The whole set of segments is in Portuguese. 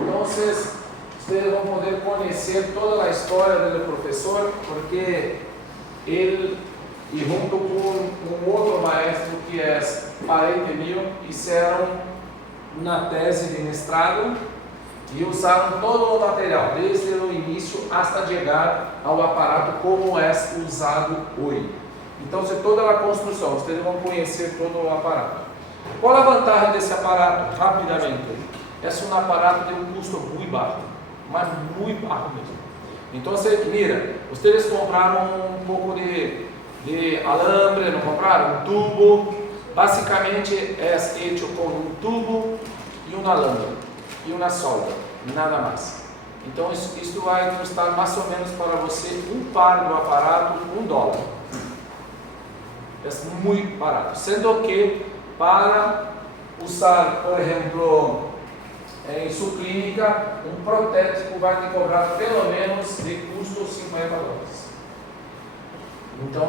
Então, vocês vão poder conhecer toda a história do professor, porque ele, e junto com um outro maestro que é parente meu, fizeram uma tese de mestrado e usaram todo o material, desde o início até chegar ao aparato como é usado hoje. Então, toda a construção, vocês vão conhecer todo o aparato. Qual a vantagem desse aparato? Rapidamente, é um aparato de um custo muito baixo, mas muito baixo mesmo. Então, mira, vocês compraram um pouco de alambre, não compraram? Um tubo, basicamente é feito com um tubo e um alambre e uma solda, nada mais. Então, isso vai custar mais ou menos para você um par do aparato, $1. É muito barato, sendo que para usar, por exemplo, em sua clínica, um protético vai te cobrar pelo menos de custo $50. Então,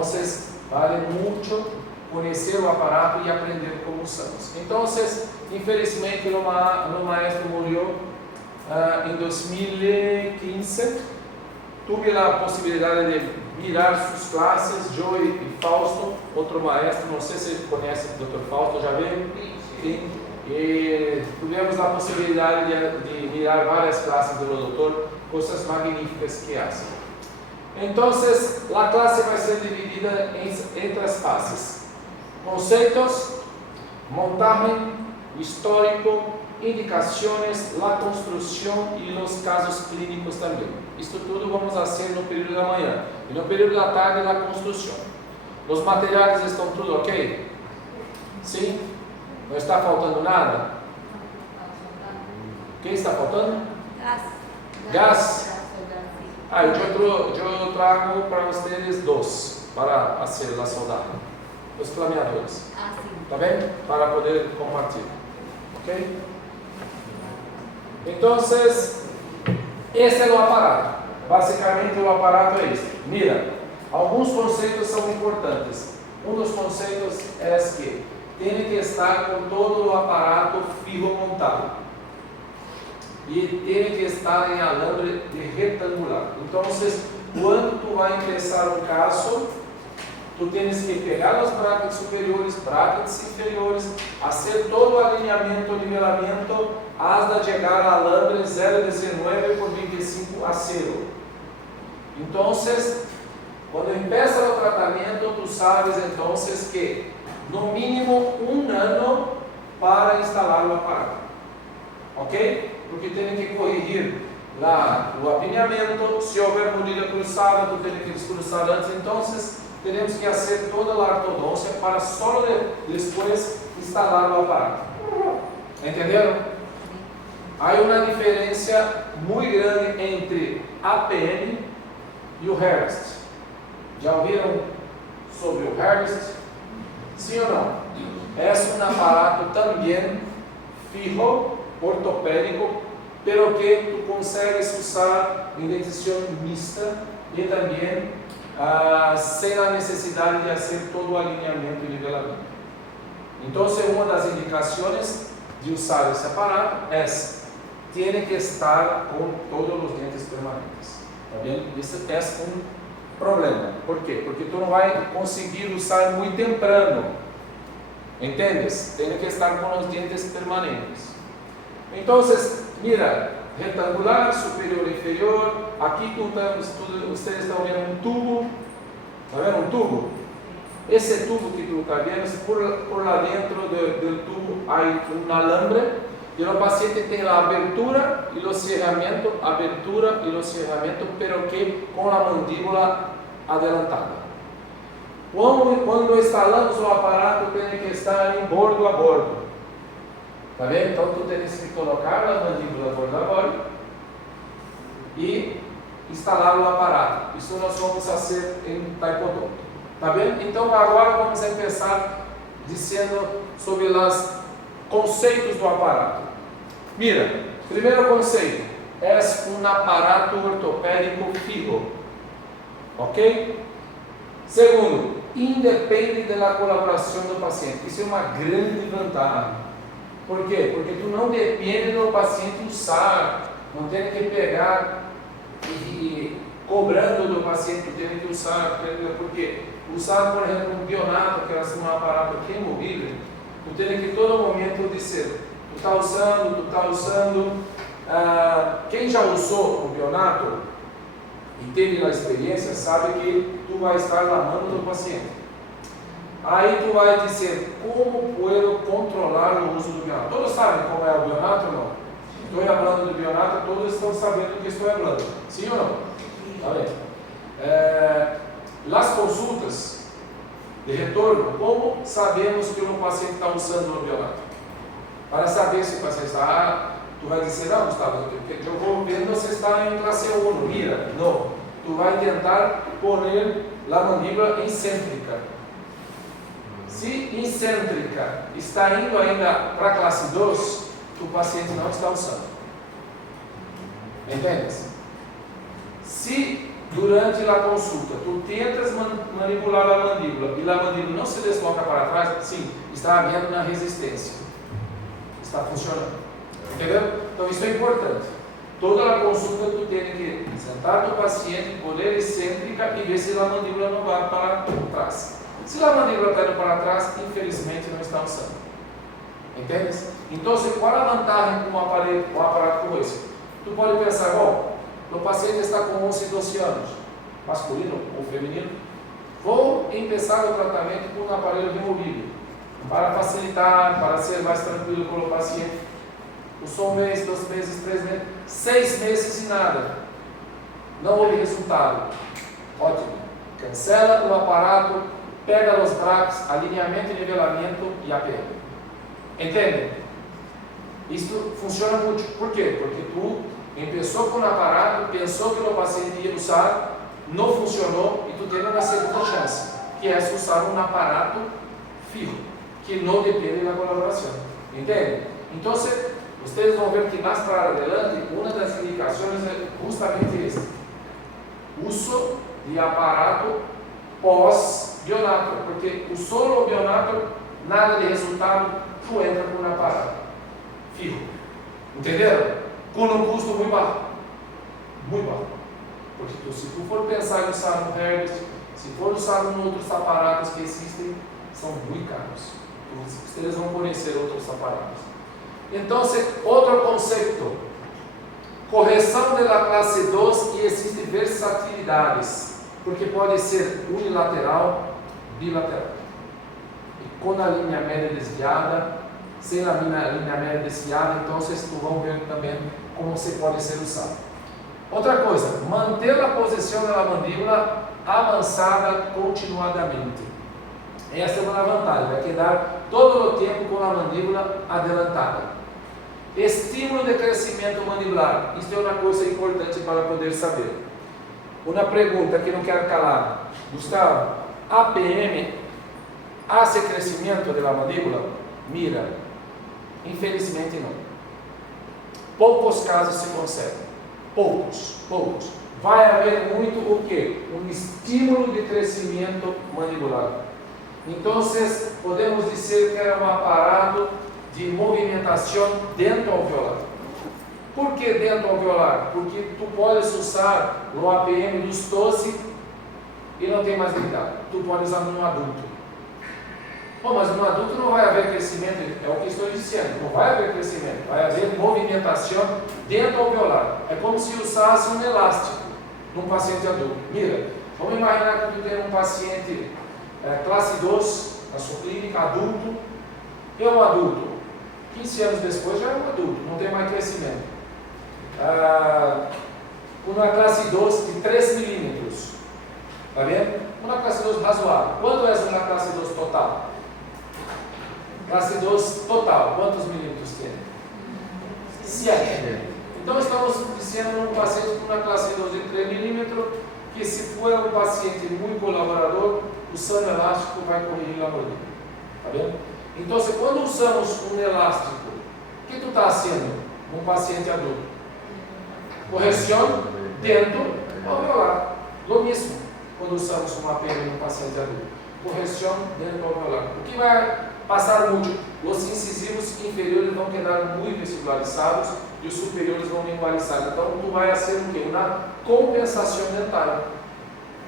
vale muito conhecer o aparato e aprender como usamos. Então, infelizmente, o maestro morreu em 2015. Tive a possibilidade de mirar suas classes, Joey e Fausto, outro maestro, não sei se conhece o Dr. Fausto, já veio? Sim. E tivemos a possibilidade de mirar várias classes do doutor, coisas magníficas que fazem. Então, a classe vai ser dividida entre as fases: conceitos, montagem, histórico, indicações, a construção e os casos clínicos também. Isto tudo vamos fazer no período da manhã. E no período da tarde, a construção. Os materiais estão tudo ok? Sim? Não está faltando nada? Quem está faltando? Gás. Eu trago para vocês 2 para fazer a soldada. Os flameadores. Tá bem? Para poder compartilhar. Ok? Então, esse é o aparato. Basicamente, o aparato é isso. Mira, alguns conceitos são importantes. Um dos conceitos é que tem que estar com todo o aparato fio montado. E tem que estar em alambre retangular. Então, quando tu vai começar um caso, tu tens que pegar os brackets superiores, brackets inferiores, fazer todo o alinhamento, nivelamento, hasta chegar a alambre 0,19 por 25 a 0. Então, quando empieza o tratamento, tu sabes então que no mínimo 1 ano para instalar o aparato, ok? Porque tem que corrigir o apinhamento, se houver medida cruzada, tu tem que descruzar antes, então teremos que fazer toda a ortodôncia para só depois instalar o aparato. Entenderam? Há uma diferença muito grande entre APM e o Harvest. Já ouviram sobre o Harvest? Sim ou não? É um aparato também fijo, ortopédico, pero que tu consegues usar em dentição mista e também sem a necessidade de fazer todo o alinhamento e nivelamento. Então, uma das indicações de usar esse aparato é tem que estar com todos os dentes permanentes. Tá bem? Esse é um problema. Por quê? Porque tu não vai conseguir usar muito temprano. Entendes? Tem que estar com os dentes permanentes. Então, mira, retangular, superior e inferior. Aqui vocês estão vendo um tubo. Está vendo um tubo? Esse tubo que tu está vendo, por lá dentro do tubo há um alambre. E o paciente tem a abertura e o cerramento, pero que com a mandíbula adelantada. Quando instalamos o aparato, tem que estar em bordo a bordo. Tá vendo? Então, tu tens que colocar a mandíbula bordo a bordo e instalar o aparato. Isso nós vamos fazer em Taekwondo. Tá vendo? Então, agora vamos começar dizendo sobre os conceitos do aparato. Mira, primeiro conceito, é um aparato ortopédico fijo, ok? Segundo, independe da colaboração do paciente. Isso é uma grande vantagem. Por quê? Porque tu não depende do paciente usar, não tem que pegar e cobrando do paciente que tem que usar, porque usar, por exemplo, um bionato, que é um aparato aqui removível, tu tem que todo momento dizer, tu está usando, quem já usou o bionato e teve a experiência, sabe que tu vai estar lavando o paciente. Aí tu vai dizer, como eu controlar o uso do bionato? Todos sabem como é o bionato ou não? Estou falando do bionato, todos estão sabendo do que estou falando. Sim ou não? Tá bem. Nas consultas de retorno, como sabemos que o paciente está usando o bionato? Para saber se o paciente está, tu vai dizer, não, Gustavo, eu vou ver você está em classe 1, mira. Não, tu vai tentar pôr a mandíbula excêntrica. Se excêntrica está indo ainda para a classe 2, o paciente não está usando. Entende? Se durante a consulta tu tentas manipular a mandíbula e a mandíbula não se desloca para trás, sim, está havendo uma resistência. Está funcionando. Entendeu? Então isso é importante. Toda a consulta tu tem que sentar o paciente, poder excêntrica e ver se a mandíbula não vai para trás. Se a mandíbula está indo para trás, infelizmente não está usando. Entende? Então, qual a vantagem com um aparato como esse? Tu pode pensar, bom, o paciente está com 11, 12 anos, masculino ou feminino, vou começar o tratamento com um aparelho removível, para facilitar, para ser mais tranquilo para o paciente. Usou 1 mês, 2 meses, 3 meses, 6 meses e nada. Não houve resultado. Ótimo. Cancela o aparato, pega os braços, alinhamento e nivelamento e apego. Entende? Isso funciona muito. Por quê? Porque tu começou com o aparato, pensou que o paciente ia usar, não funcionou e tu teve uma segunda chance, que é usar um aparato fijo, que não depende da colaboração. Entende? Então, vocês vão ver que mais para adelante, uma das indicações é justamente essa: uso de aparato pós-bionato, porque o solo bionato, nada de resultado, tu entra com um aparato fijo. Entenderam? Com um custo muito baixo. Muito baixo. Porque se tu for pensar em usar um Hermes, se for usar outros aparatos que existem, são muito caros. Vocês vão conhecer outros aparatos. Então, outro conceito: correção da classe 2, e existem versatilidades, porque pode ser unilateral, bilateral, e com a linha média desviada, sem a linha média desviada. Então vocês vão ver também como você pode ser usado. Outra coisa: manter a posição da mandíbula avançada continuadamente. Essa é uma vantagem, vai quedar todo o tempo com a mandíbula adelantada. Estímulo de crescimento mandibular, isso é uma coisa importante para poder saber. Uma pergunta que não quero calar: Gustavo, APM hace crescimento da mandíbula? Mira, infelizmente não. Poucos casos se conseguem. Poucos. Vai haver muito o quê? Um estímulo de crescimento mandibular. Então, podemos dizer que era um aparato de movimentação dentro alveolar. Por que dentro alveolar? Porque tu podes usar o APM dos 12 e não tem mais idade. Tu podes usar num adulto. Bom, mas no adulto não vai haver crescimento, é o que estou dizendo, não vai haver crescimento, vai haver movimentação dentro alveolar. É como se usasse um elástico num paciente adulto. Mira, vamos imaginar que tu tem um paciente classe 2 na sua clínica, adulto, é um adulto. 15 anos depois já é um adulto, não tem mais crescimento. Uma classe 2 de 3 milímetros, está vendo? Uma classe 2 razoável. Quanto é uma classe 2 total? Classe 2 total, quantos milímetros tem? 7. Então estamos dizendo um paciente com uma classe 2 de 3 milímetros, que se for um paciente muito colaborador, o sano elástico vai corrigir a mordida. Está vendo? Então, quando usamos um elástico, o que tu está fazendo num paciente adulto? Correção dentro alveolar. Do mesmo, quando usamos uma APM num paciente adulto. Correção dentro alveolar. O que vai passar mucho. Os incisivos inferiores vão quedar muito vestibularizados e os superiores vão lingualizar. Então, tu vai ser o quê? Uma compensação dentária.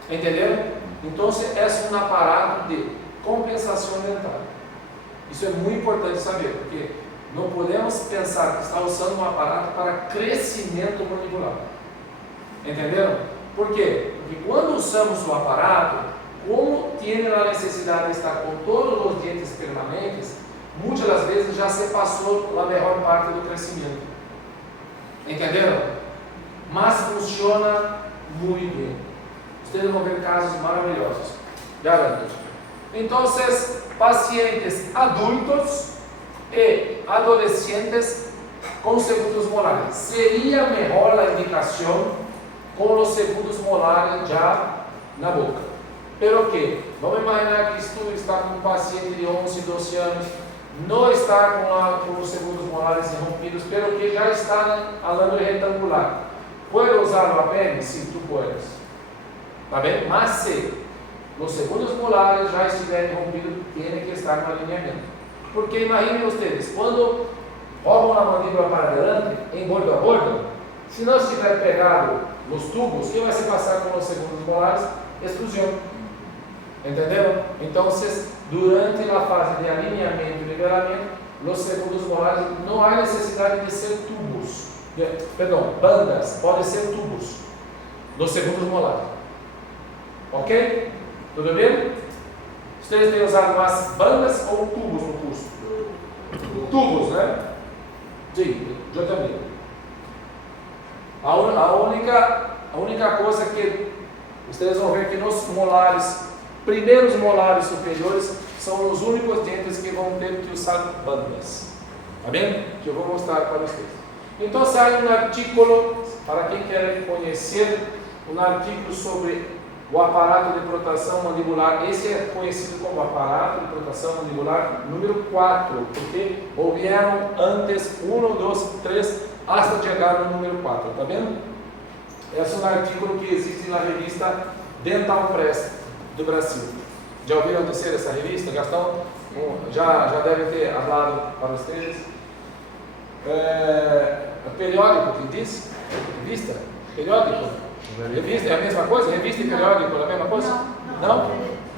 Entenderam? Então, é um aparato de compensação dentária. Isso é muito importante saber, porque não podemos pensar que está usando um aparato para crescimento mandibular. Entenderam? Por quê? Porque quando usamos o aparato, como tem a necessidade de estar com todos os dentes permanentes, muitas das vezes já se passou a melhor parte do crescimento. Entenderam? Mas funciona muito bem. Vocês vão ver casos maravilhosos. Garanto. Então, pacientes adultos e adolescentes com segundos molares. Seria melhor a indicação com os segundos molares já na boca. Pero que? Vamos imaginar que tu está com um paciente de 11, 12 anos, não está com os segundos molares rompidos, pero que já está alambre retangular. Pode usar o APM? Sim, tu podes. Tá bem? Mas se os segundos molares já estiverem rompidos, tem que estar no alinhamento. Porque imaginem vocês, quando roubam a mandíbula para adelante, em bordo a bordo, se não estiver pegado nos tubos, o que vai se passar com os segundos molares? Extrusão. Entenderam? Então, durante a fase de alinhamento e nivelamento, os segundos molares não há necessidade de ser tubos. Bandas, podem ser tubos dos segundos molares. Ok? Tudo bem? Vocês têm usado mais bandas ou tubos no curso? Tubos, né? Sim, eu também. A única coisa que vocês vão ver que nos molares, primeiros molares superiores, são os únicos dentes que vão ter que usar bandas. Tá bem? Que eu vou mostrar para vocês. Então, sai um artigo, para quem quer conhecer, um artigo sobre o aparato de proteção mandibular. Esse é conhecido como aparato de proteção mandibular número 4, porque houveram antes 1, 2, 3, até chegar no número 4, tá vendo? Esse é um artigo que existe na revista Dental Press do Brasil. Já ouviram dizer essa revista? Gastão já deve ter falado para vocês. Periódico, que diz? Revista? Periódico? Revista é a mesma coisa? Revista e periódico é a mesma coisa? Não?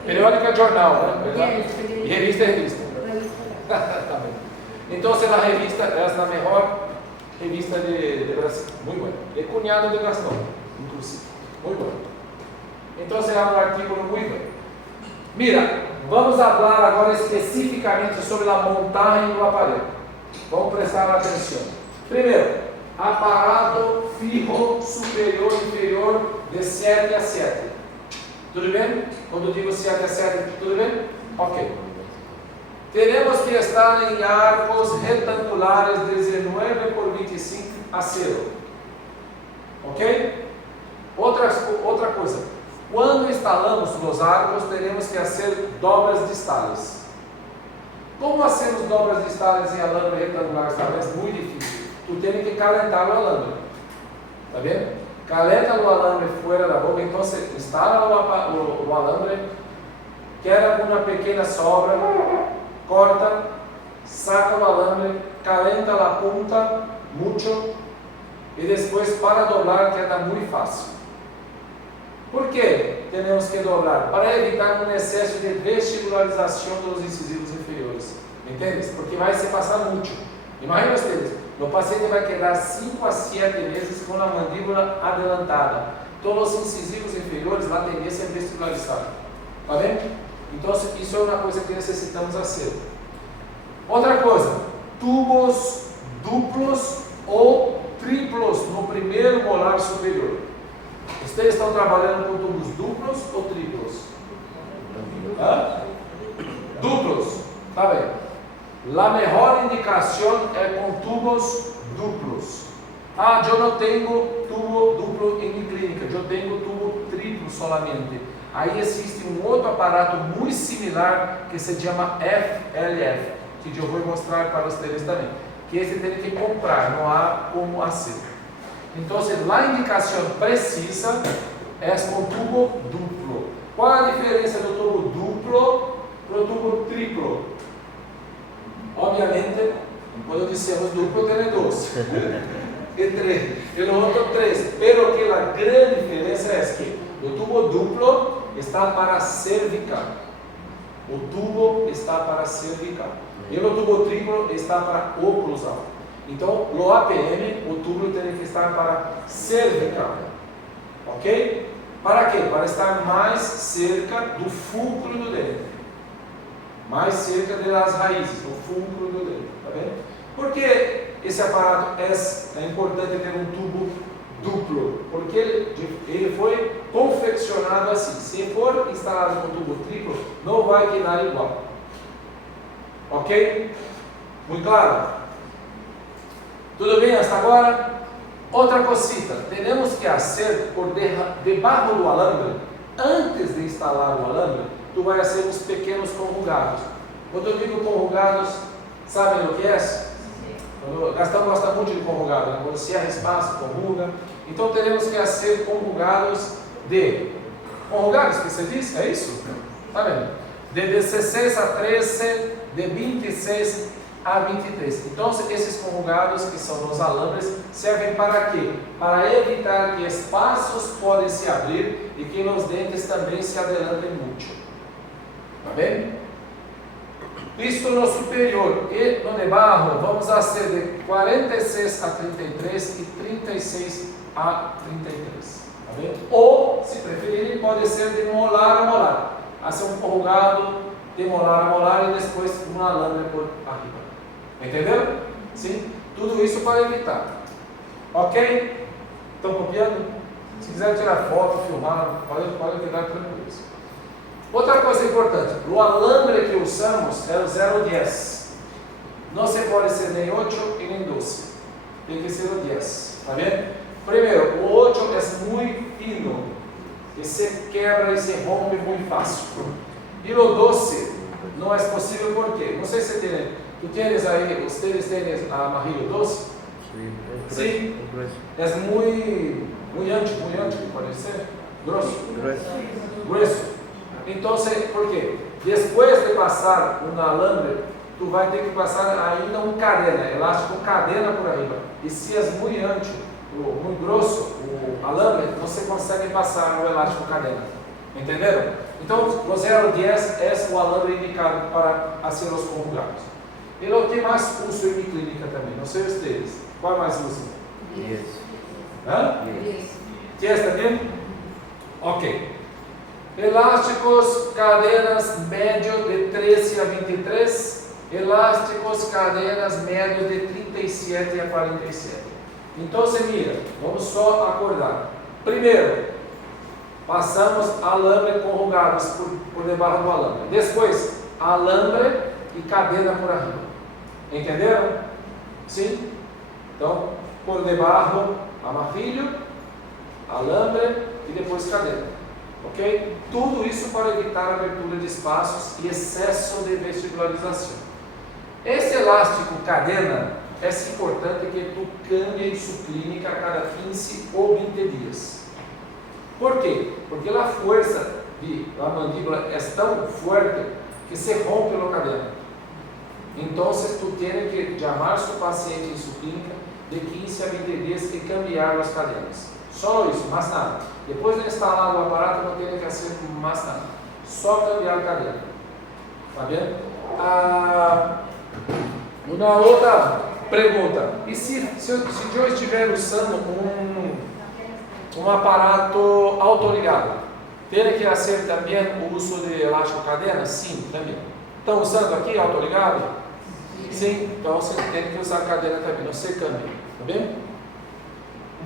Periódico é jornal, né? E revista é revista. Tá bem. Então, se a revista é a melhor revista de Brasil. Muito bom. É cunhado de Gastão, inclusive. Muito bom. Então, será um artigo muito bom. Mira, vamos falar agora especificamente sobre a montagem do aparelho. Vamos prestar atenção. Primeiro, aparato fijo superior e inferior de 7 a 7. Tudo bem? Quando digo 7 a 7, tudo bem? Ok. Teremos que estar em arcos retangulares 19 por 25 a 0. Ok? Outra coisa. Quando instalamos os arcos, teremos que fazer dobras distales. Como fazemos dobras distales em alambre retangular? É muito difícil. Tu tem que calentar o alambre. Tá vendo? Calenta o alambre fora da boca, então você instala o alambre, queda com uma pequena sobra, corta, saca o alambre, calenta a punta, mucho, e depois para dobrar queda muito fácil. Por que temos que dobrar? Para evitar um excesso de vestibularização dos incisivos inferiores. Entende? Porque vai se passar muito. Imagina vocês, o paciente vai quedar 5 a 7 meses com a mandíbula adelantada. Todos os incisivos inferiores, a tendência é vestibularizar. Está vendo? Então, isso é uma coisa que necessitamos fazer. Outra coisa, tubos duplos ou triplos no primeiro molar superior. Vocês estão trabalhando com tubos duplos ou triplos? Duplos, tá bem. A melhor indicação é com tubos duplos. Eu não tenho tubo duplo em minha clínica, eu tenho tubo triplo solamente. Aí existe um outro aparato muito similar que se chama FLF, que eu vou mostrar para vocês também. Que esse tem que comprar, não há como fazer. Então, a indicação precisa é com tubo duplo. Qual a diferença do tubo duplo para o tubo triplo? Obviamente, quando dissemos duplo, tem dois. E três. E no outro, três. Pero que a grande diferença é que o tubo duplo está para cervical. O tubo está para cervical. E o tubo triplo está para oclusal. Então, no APM, o tubo tem que estar para cervical. Ok? Para quê? Para estar mais cerca do fulcro do dente. Mais cerca das raízes, do fulcro do dente. Tá vendo? Por que esse aparato é importante ter um tubo duplo? Porque ele foi confeccionado assim. Se for instalado um tubo triplo, não vai quedar igual. Ok? Muito claro? Tudo bem hasta agora? Outra cosita, temos que fazer por debaixo do alambre, antes de instalar o alambre, tu vai fazer uns pequenos conjugados. Quando eu digo conjugados, sabem o que é? Gastão gosta muito de conjugado, né? Quando se erra espaço, conjuga. Então teremos que fazer conjugados que se diz? É isso? Tá vendo? De 16 a 13, de 26 a 23. Então esses conjugados que são os alambres servem para quê? Para evitar que espaços podem se abrir e que os dentes também se adellantem muito. Tá bem? Isto no superior e no debaixo vamos fazer de 46 a 33 e 36 a 33. Tá bem? Ou, se preferirem, pode ser de molar a molar. Fazer um conjugado de molar a molar e depois um alambre por arriba. Entenderam? Sim? Tudo isso para evitar. Ok? Estão copiando? Se quiser tirar foto, filmar, pode ficar tranquilos. Outra coisa importante, o alambre que usamos é o 0,10. Não se pode ser nem 8 e nem 12. Tem que ser o 10. Tá vendo? Primeiro, o 8 é muito fino e se quebra e se rompe muito fácil. E o 12 não é possível por quê? Não sei se tem. Tu tens aí, ustedes têm amarrillo 12? Sim. É muito ancho, pode ser? Grosso? Grueso. Então, por quê? Depois de passar um alambre, tu vai ter que passar ainda um cadena, elástico cadena por arriba. E se é muito ancho, muito grosso, o alambre, não se consegue passar o elástico cadena. Entenderam? Então, o 0,10 é o alambre indicado para fazer os conjugados. E o que mais uso em clínica também? Não sei vocês. Qual mais uso? Yes. Hã? Yes. Yes também? Ok. Elásticos, cadenas médio de 13 a 23. Elásticos, cadenas médio de 37 a 47. Então, se mira, vamos só acordar. Primeiro, passamos alambre conjugados por debaixo do alambre. Depois, alambre e cadena por arriba. Entenderam? Sim? Então, por debaixo, amarrilho, alambre e depois cadena. Ok? Tudo isso para evitar a abertura de espaços e excesso de vestibularização. Esse elástico cadena é importante que tu cambie sua clínica a cada 15 ou 20 dias. Por quê? Porque a força da mandíbula é tão forte que se rompe a cadena. Então, tu tem que chamar seu paciente em sua clínica de 15 a 20 dias e cambiar as cadenas. Só isso, mais nada. Depois de instalar o aparato, não tem que fazer mais nada. Só cambiar a cadena. Tá vendo? Uma outra pergunta. E se eu estiver usando um aparato autoligado, tem que fazer também o uso de elástico cadena? Sim, também. Estão usando aqui autoligado? Sim. Então você tem que usar cadena também, não se cambia. Tá bem?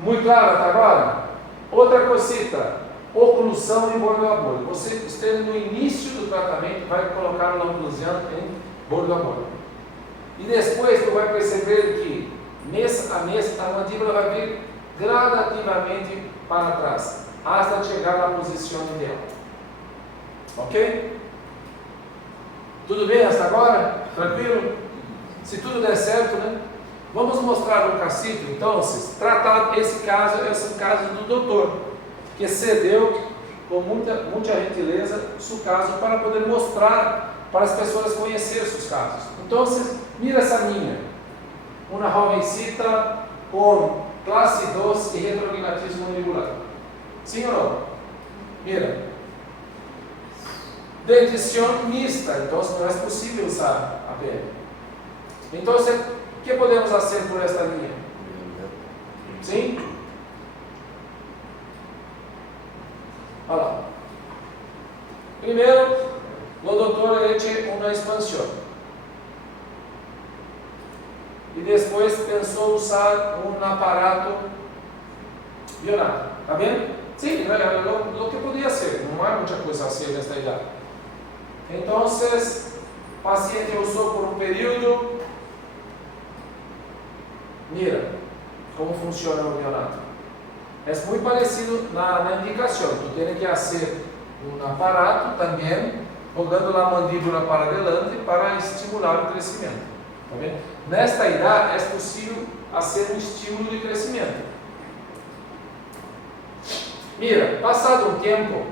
Muito claro até agora? Outra cosita, oclusão em bordo a bordo. Você esteja no início do tratamento, vai colocar uma oclusão em bordo a bordo. E depois tu vai perceber que mês a mês a mandíbula vai vir gradativamente para trás, até chegar na posição ideal. Ok? Tudo bem hasta agora? Tranquilo? Se tudo der certo, né? Vamos mostrar um cacito, então, tratar esse caso é um caso do doutor, que cedeu com muita gentileza seu caso para poder mostrar para as pessoas conhecerem seus casos. Então, mira essa niña, uma jovencita com classe 2 e retrognatismo mandibular. Sim ou não? Mira. Dentição mista, então não é possível usar APM. Então, o que podemos fazer por esta linha? Sim? Olha lá. Primeiro, o doutor ha hecho uma expansão. E depois pensou usar um aparato bionário. Está vendo? Sim, o que podia ser. Não há muita coisa a ser nesta idade. Então, o paciente usou por um período. Mira como funciona o bionato. É muito parecido na indicação. Tu tens que fazer um aparato também, jogando a mandíbula para adelante para estimular o crescimento. Tá vendo? Nesta idade é possível fazer um estímulo de crescimento. Mira, passado um tempo,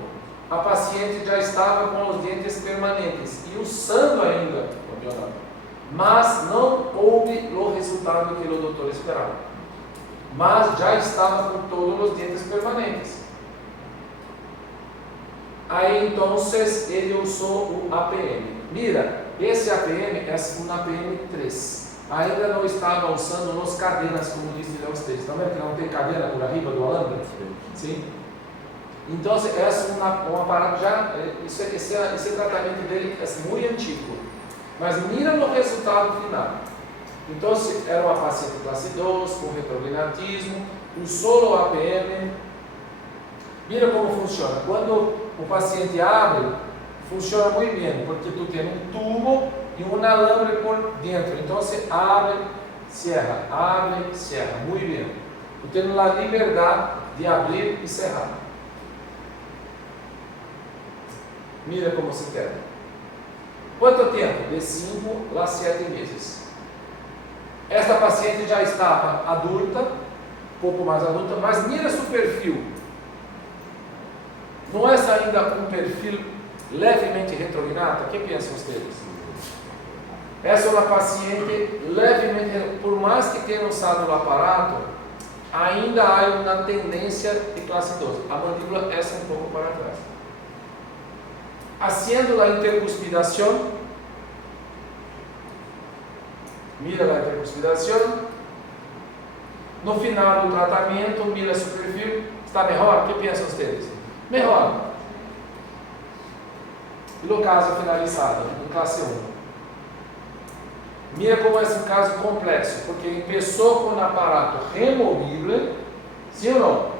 a paciente já estava com os dentes permanentes e usando ainda o bionato, mas não houve o resultado que o doutor esperava. Mas já estava com todos os dentes permanentes. Aí então ele usou o APM. Mira, esse APM é um APM 3. Ainda não estava usando nos cadenas, como disse vocês. Está vendo que não tem cadena por arriba do alambre? Sim. Então, esse é um aparato já. Esse tratamento dele é muito antigo. Mas mira no resultado final. Então, era uma paciente classe 2, com retrognatismo, usou o APM. Mira como funciona. Quando o paciente abre, funciona muito bem, porque tu tem um tubo e um alambre por dentro. Então, você abre, cerra, muito bem. Tu tem a liberdade de abrir e cerrar. Mira como se quer. Quanto tempo? De 5 a 7 meses. Esta paciente já estava adulta, um pouco mais adulta, mas mira seu perfil. Não é ainda um perfil levemente retrognato? O que pensam vocês? Essa é uma paciente levemente, por mais que tenha usado o aparato, ainda há uma tendência de classe 2. A mandíbula é um pouco para trás. Haciendo a intercuspidação, mira a intercuspidação. No final do tratamento, mira seu perfil. Está melhor? O que pensam vocês? Melhor. E no caso finalizado, em classe 1. Mira como é um caso complexo, porque começou com um aparato removível, sim ou não?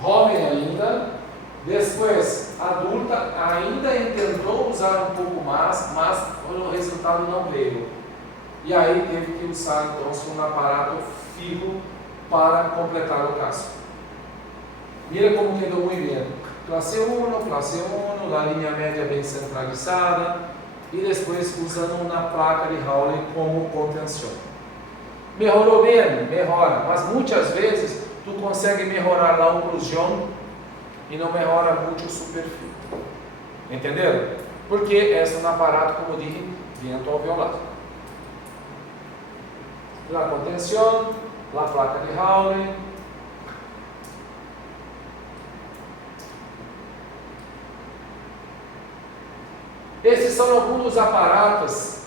Jovem ainda, depois adulta, ainda tentou usar um pouco mais, mas o resultado não veio. E aí teve que usar então um aparato fio para completar o caso. Mira como quedou muito bem. Classe 1, a linha média bem centralizada. E depois usando uma placa de Hawley como contenção. Melhorou bem? Melhora, mas muitas vezes tu consegue melhorar a oclusão e não melhora muito o superfície. Entenderam? Porque esse é um aparato, como disse, dentro alveolar. La contenção, la placa de Hawley. Esses são alguns dos aparatos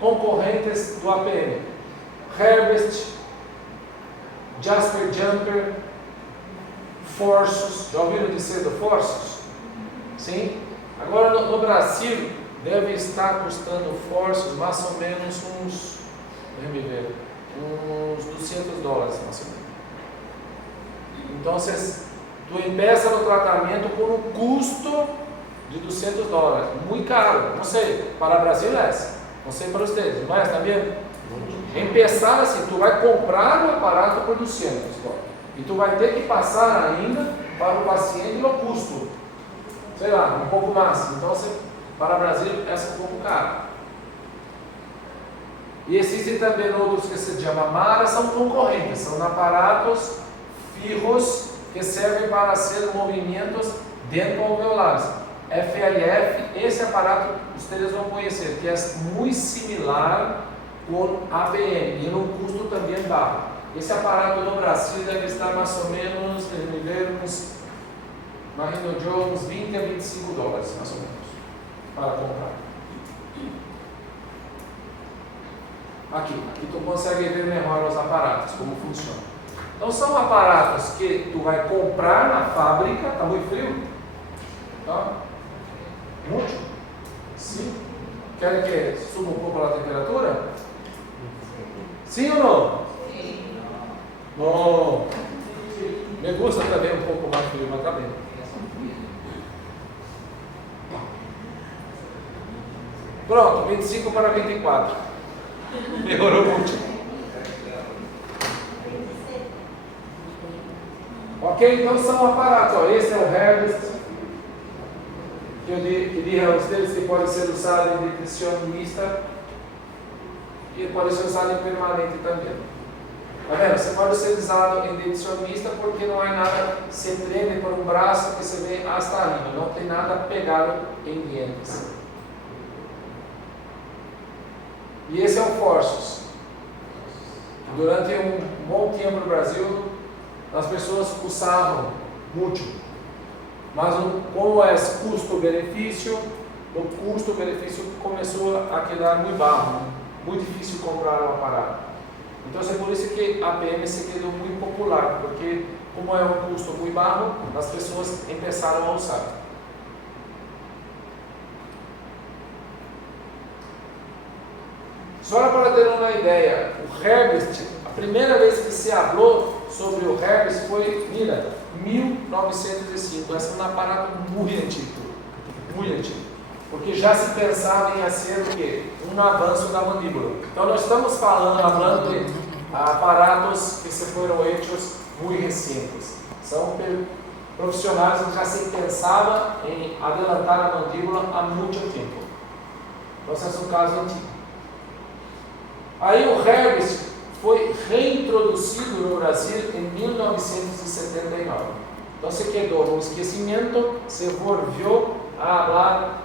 concorrentes do APM. Herbst, Jasper Jumper, Forsus. Já ouviram dizer do Forsus? Sim? Agora no Brasil deve estar custando Forsus mais ou menos uns $200 mais ou menos. Então, tu empieza no tratamento com um custo de $200, muito caro, não sei, para o Brasil é essa, não sei para vocês, não é também? Empezar assim, tu vai comprar o aparato por $200, e tu vai ter que passar ainda para o paciente no custo, sei lá, um pouco mais, então para o Brasil é um pouco caro. E existem também outros que se chamam MARA, são concorrentes, são aparatos fijos que servem para fazer movimentos dentro alveolares. FLF, esse aparato vocês vão conhecer, que é muito similar com APM e no custo também baixo. Esse aparato no Brasil deve estar mais ou menos, imagino eu, uns 20 a 25 dólares, mais ou menos, para comprar. Aqui tu consegue ver melhor os aparatos, como funciona. Então são aparatos que tu vai comprar na fábrica. Está muito frio? Tá? Muito? Sim. Querem que suba um pouco a temperatura? Sim ou não? Sim. Não. Me gusta também um pouco mais frio, mas está bem. Pronto, 25 para 24. Melhorou muito. Ok? Então são aparatos. Ó. Esse é o Harvest, que eu disse a vocês que pode ser usado em nutricionista e pode ser usado em permanente também. Tá vendo? Você pode ser usado em nutricionista porque não há nada, se prende por um braço que se vê hasta arriba, não tem nada pegado em dientes. E esse é o Forceps. Durante um bom tempo no Brasil, as pessoas usavam muito. Mas como é custo-benefício, o custo-benefício começou a quedar muito baixo, muito difícil comprar um aparato. Então é por isso que a APM se quedou muito popular, porque como é um custo muito baixo, as pessoas começaram a usar. Só para ter uma ideia, o Herbst, a primeira vez que se falou sobre o Herbst foi, 1905. Esse é um aparato muito antigo, porque já se pensava em fazer o quê? Um avanço da mandíbula. Então nós estamos falando de aparatos que se foram feitos muito recentes. São profissionais que já se pensava em adelantar a mandíbula há muito tempo. Então esse é um caso antigo. Aí o Herbst foi reintroduzido no Brasil em 1979. Então se quedou no esquecimento, se volviu a falar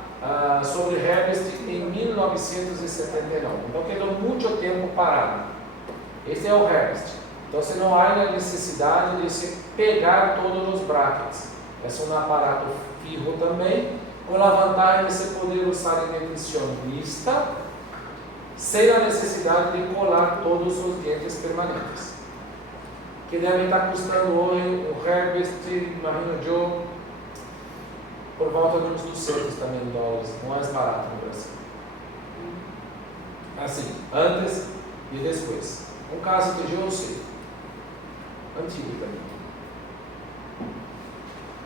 sobre Herbst em 1979. Então quedou muito tempo parado. Esse é o Herbst. Então se não há necessidade de se pegar todos os brackets. Esse é um aparato fijo também, com a vantagem de se poder usar em nutricionista, sem a necessidade de colar todos os dentes permanentes. Que deve estar custando hoje o Herbst, imagino eu, por volta de uns 200 também dólares, mais barato no Brasil. Assim, antes e depois. Um caso que eu sei, antigo também.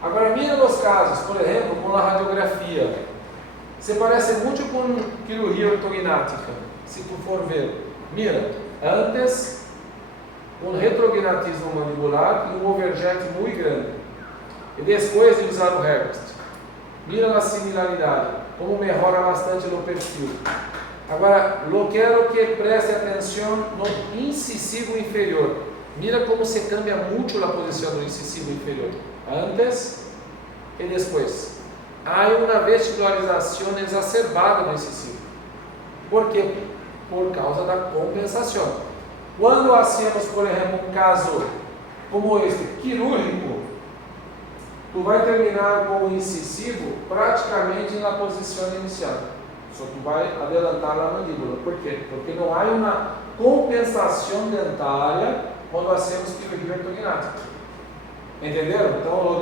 Agora, mira os casos, por exemplo, com a radiografia. Se parece muito com cirurgia ortognática. Se tu for ver, mira, antes um retrognatismo mandibular e um overjet muito grande, e depois de usar o Herbst, mira a similaridade, como melhora bastante no perfil. Agora, eu quero que preste atenção no incisivo inferior. Mira como se cambia muito a posição do incisivo inferior, antes e depois. Há uma vestibularização exacerbada do incisivo. Por quê? Por causa da compensação. Quando hacemos, por exemplo, um caso como este, quirúrgico, tu vai terminar com o incisivo praticamente na posição inicial. Só tu vai adelantar a mandíbula. Por quê? Porque não há uma compensação dentária quando hacemos cirurgia ortognática. Entenderam? Então,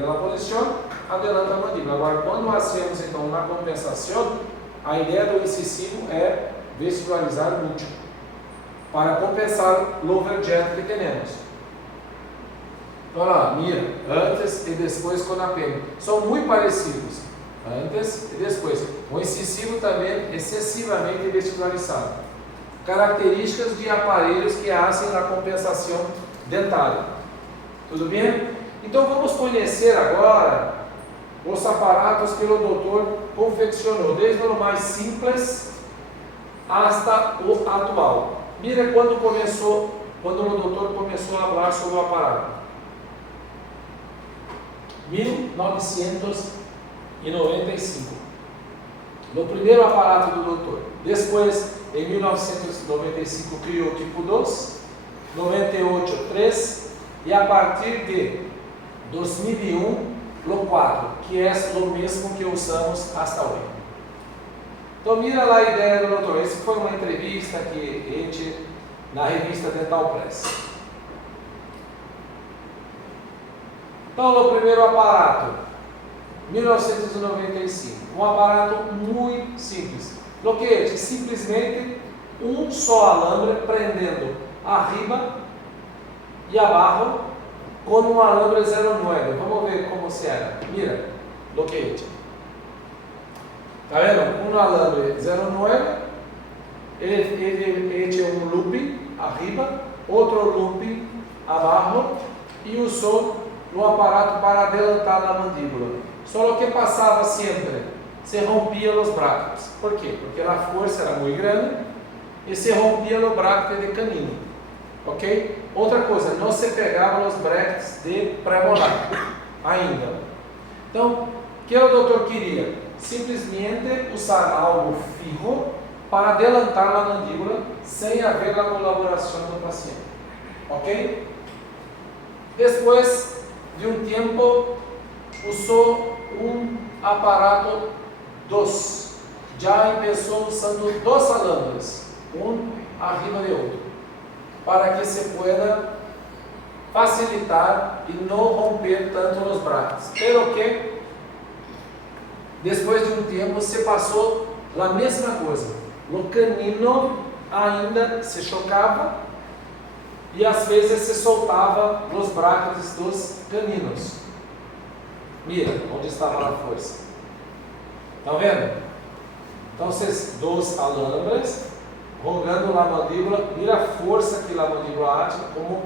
na posição, adelanta a mandíbula. Agora, quando hacemos então uma compensação, a ideia do incisivo é vestibularizar muito, para compensar o overjet que temos. Então, lá, mira, antes e depois com a pele. São muito parecidos, antes e depois. O incisivo também excessivamente vestibularizado. Características de aparelhos que fazem a compensação dentária. Tudo bem? Então, vamos conhecer agora os aparatos que o doutor confeccionou, desde o mais simples hasta o atual. Mira quando o doutor começou a falar sobre o aparato. 1900 1995. No primeiro aparato do doutor. Depois, em 1995, criou o tipo 2, 98, 3, e a partir de 2001, o 4, que é o mesmo que usamos hasta hoje. Então, mira lá a ideia do doutor. Essa foi uma entrevista que ele na revista Dental Press. Então, o primeiro aparato, 1995, um aparato muito simples. O que é? Simplesmente um só alambre prendendo arriba e abaixo com um alambre 09. Vamos ver como se era. Mira, o que é? Está vendo? Um alambre 09, ele é um loop arriba, outro loop abaixo e usou no aparato para adelantar a mandíbula. Só que passava sempre, se rompia os braços. Por quê? Porque a força era muito grande e se rompia o braço de canino. Ok? Outra coisa, não se pegava os brackets de pré-molar ainda. Então, o que o doutor queria? Simplesmente usar algo fijo para adelantar a mandíbula sem haver a colaboração do paciente. Ok? Depois de um tempo, usou um aparato 2. Já começou usando 2 alambres, um arriba de outro, para que se pueda facilitar e não romper tanto os braços. Pelo que, depois de um tempo, se passou a mesma coisa. O canino ainda se chocava e às vezes se soltava os braços dos caninos. Mira, onde estava a força. Estão vendo? Então, esses 2 alambres rogando a mandíbula, mira a força que a mandíbula age, como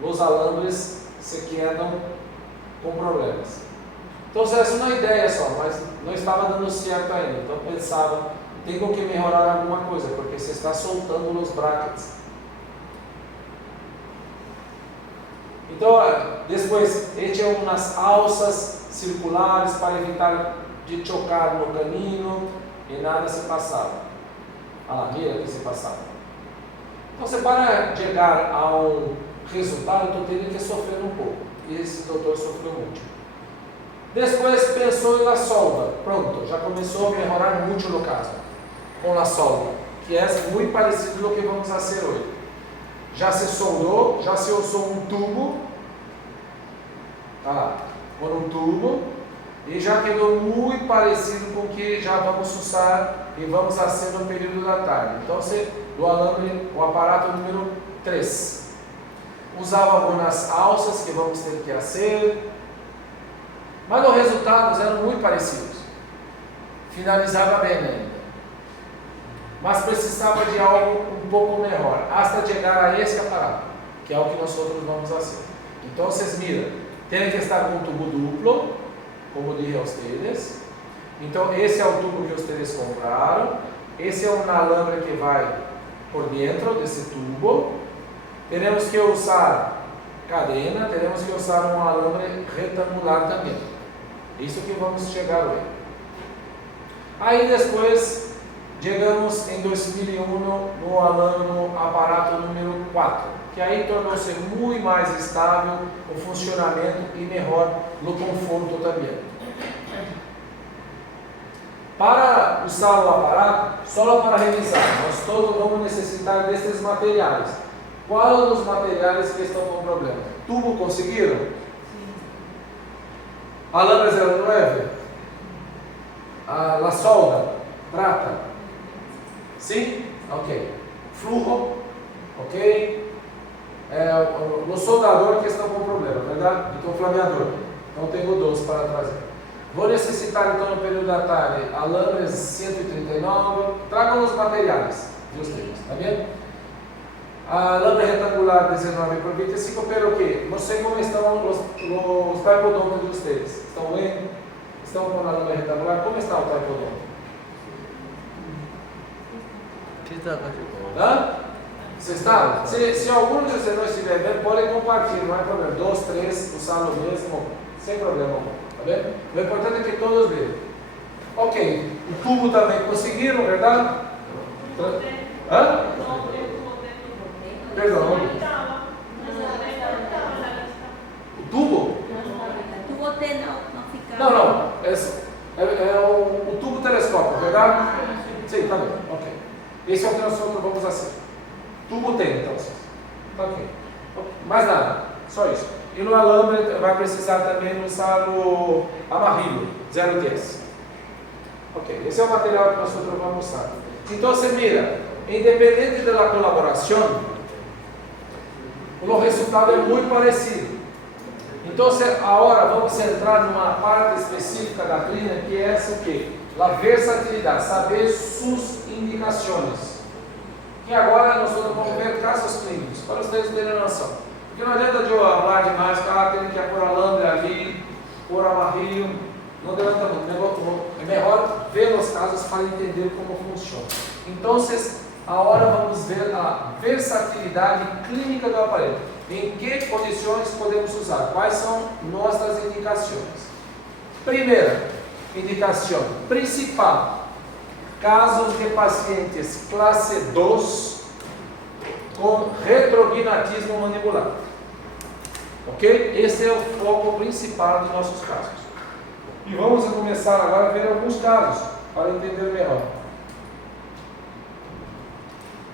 os alambres se quedam com problemas. Então, essa é uma ideia só, mas não estava dando certo ainda. Então, pensava, tenho que melhorar alguma coisa, porque se está soltando os brackets. Então, depois, ele tinha umas alças circulares para evitar de chocar no canino e nada se passava. Olha lá, mira que se passava. Então, você para chegar a um resultado, tu teria que sofrer um pouco. E esse doutor sofreu muito. Depois pensou na solda. Pronto, já começou a melhorar muito no caso, com a solda, que é muito parecido com o que vamos fazer hoje. Já se soldou, já se usou um tubo, tá, com um tubo, e já quedou muito parecido com o que já vamos usar e vamos fazer no período da tarde. Então, do alambre, o aparato número 3. Usava algumas alças que vamos ter que fazer, mas os resultados eram muito parecidos. Finalizava bem ainda. Mas precisava de algo um pouco melhor, hasta chegar a esse aparato, que é o que nós outros vamos fazer. Então, vocês miram, tem que estar com um tubo duplo, como disse a vocês. Então, esse é o tubo que vocês compraram. Esse é um alambre que vai por dentro desse tubo. Teremos que usar cadena, teremos que usar um alambre retangular também. Isso que vamos chegar hoje. Aí depois chegamos em 2001 no aparato número 4, que aí tornou-se muito mais estável o funcionamento e melhor no conforto também. Para usar o aparato, só para revisar, nós todos vamos necessitar desses materiais. Qual dos materiais que estão com problema? Tubo conseguiram? Sim. Alambre 09? A solda? Prata? Sim? Ok. Flujo? Ok. O soldador que está com problema, verdade? Então, flameador. Então, tenho 2 para trazer. Vou necessitar, então, no período da tarde, alambres 139. Tragam os materiais de vocês, tá vendo? A lâmpada retangular 19 por 25, pero que? Não sei como estão os taipodontos de vocês. Estão bem? Estão com a lâmpada retangular? Como está o taipodonto? Você está? Se algum de vocês não estiver bem, podem compartilhar, não é problema. 2, 3, usar o mesmo, sem problema. Tá vendo? O importante é que todos vejam. Ok, o tubo também conseguiram, verdade? Hã? Perdão. O tubo? O T não fica. Não. É o tubo telescópio, verdade? Sim, tá bem. Ok. Esse é o que nós vamos assim. Tubo tem, então. Ok. Mais nada. Só isso. E no alambre vai precisar também usar o amarrilho 010. Ok. Esse é o material que nós vamos usar. Então, se mira, independente da colaboração, o resultado é muito parecido. Então, agora vamos entrar numa parte específica da clínica, que é essa aqui, a versatilidade, saber suas indicações. E agora nós vamos ver casos clínicos, para vocês terem noção. Porque não adianta eu falar demais, tem que pôr alambre ali, pôr amarrilho, não adianta muito. É melhor ver os casos para entender como funciona. Então, agora vamos ver a versatilidade clínica do aparelho. Em que condições podemos usar? Quais são nossas indicações? Primeira indicação principal: casos de pacientes classe 2 com retrognatismo mandibular. Ok? Esse é o foco principal dos nossos casos. E vamos começar agora a ver alguns casos para entender melhor.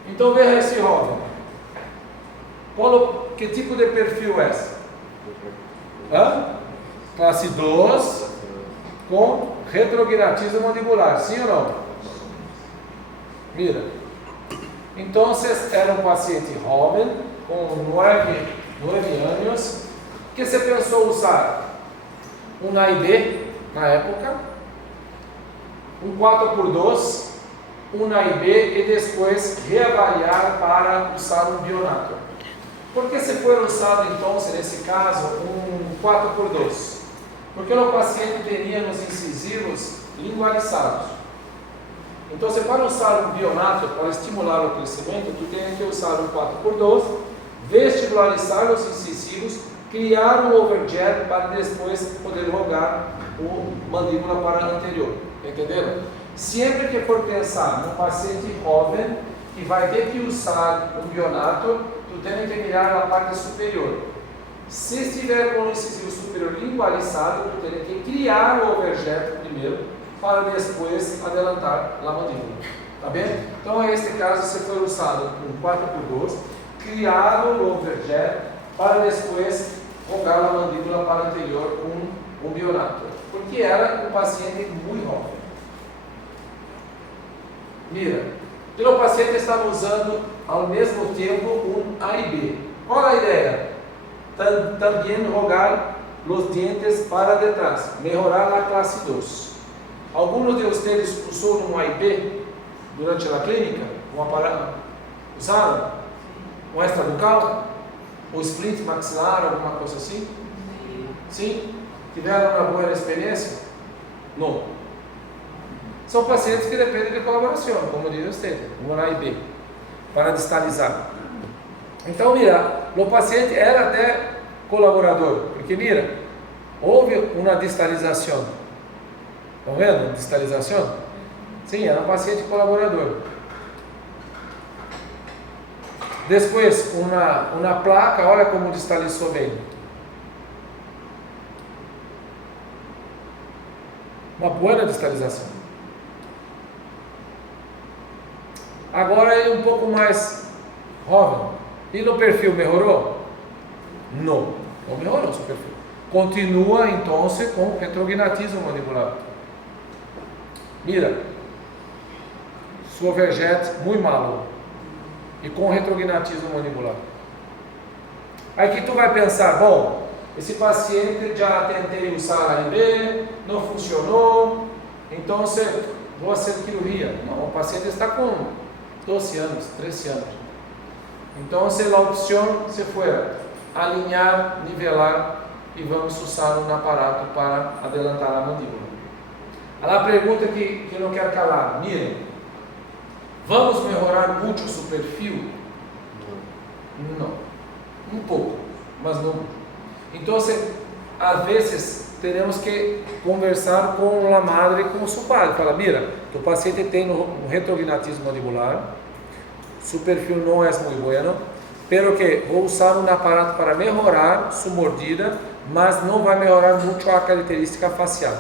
Então veja esse jovem. Que tipo de perfil é esse? Classe 2 com retrognatismo mandibular, sim ou não? Mira. Então, era um paciente jovem, com 9 anos, que se pensou usar um AIB na época, um 4x2, um AIB e depois reavaliar para usar um bionato. Por que se foi usado então, nesse caso, um 4x2? Porque o paciente tinha nos incisivos lingualizados. Então, para usar um bionato para estimular o crescimento, tu tem que usar um 4x2, vestibularizar os incisivos, criar um overjet para depois poder jogar o mandíbula para a anterior. Entenderam? Sempre que for pensar num paciente jovem que vai ter que usar um bionato, tu tem que mirar a parte superior. Se estiver com o incisivo superior lingualizado, tu tem que criar o overjet primeiro, para depois adelantar a mandíbula. Tá bem? Então, neste caso, se for usado um 4x2, criar o overjet para depois jogar a mandíbula para a anterior com um bionato. Porque era um paciente muito jovem. Mira, o paciente estava usando ao mesmo tempo um AIB. Qual a ideia? Também jogar os dentes para detrás, melhorar a classe 2. Alguns de vocês usaram um AIB durante a clínica? Um aparelho? Usaram? Um extrabucal? Um split maxilar, alguma coisa assim? Sim? Tiveram uma boa experiência? Não. São pacientes que dependem de colaboração, como diz você, um AIB, para distalizar. Então, mira, o paciente era até colaborador, porque mira, houve uma distalização. Estão vendo? Distalização? Sim, era um paciente colaborador. Depois, uma placa, olha como distalizou bem. Uma boa distalização. Agora ele é um pouco mais jovem. E no perfil melhorou? Não melhorou seu perfil. Continua então com retrognatismo mandibular. Mira, sua overjet muito malo e com retrognatismo mandibular. Aí que tu vai pensar, bom, esse paciente já tentei usar AIB, não funcionou, então vou fazer cirurgia. Não, o paciente está com 12 anos, 13 anos. Então, a opção se foi alinhar, nivelar e vamos usar um aparato para adelantar a mandíbula. A pergunta que eu não quero calar, miren, vamos melhorar muito o seu perfil? Não. Um pouco, mas não muito. Então, às vezes, teremos que conversar com a madre e com o padre. Fala, mira, tu paciente tem um retrognatismo mandibular, su perfil não é muito bueno, pero que vou usar um aparato para melhorar sua mordida, mas não vai melhorar muito a característica facial.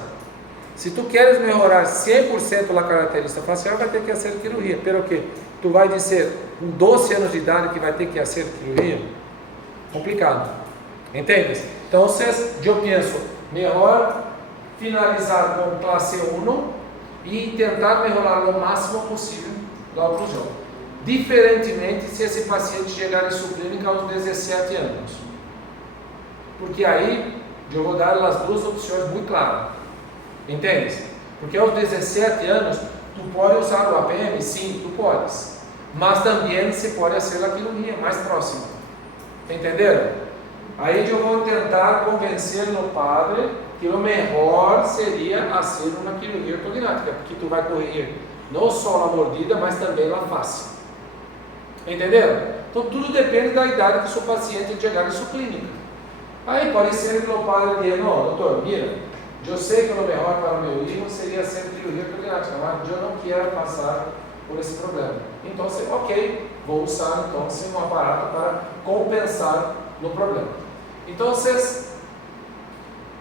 Se tu queres melhorar 100% a característica facial, vai ter que fazer cirurgia. Pero que tu vai dizer com 12 anos de idade que vai ter que fazer cirurgia? Complicado. Entendes? Então, eu penso, melhor finalizar com classe 1 e tentar melhorar o máximo possível a oclusão. Diferentemente se esse paciente chegar em sua clínica aos 17 anos. Porque aí eu vou dar as duas opções muito claras. Entendes? Porque aos 17 anos, tu pode usar o APM? Sim, tu podes. Mas também se pode fazer a cirurgia mais próxima. Entenderam? Aí eu vou tentar convencer o padre que o melhor seria fazer uma cirurgia ortognática, porque tu vai corrigir não só a mordida, mas também a face. Entenderam? Então tudo depende da idade que o seu paciente chegar em sua clínica. Aí pode ser que o padre diga, não, doutor, mira, eu sei que o melhor para o meu filho seria ser cirurgia ortognática, mas eu não quero passar por esse problema. Então, ok, vou usar então um aparato para compensar no problema. Então,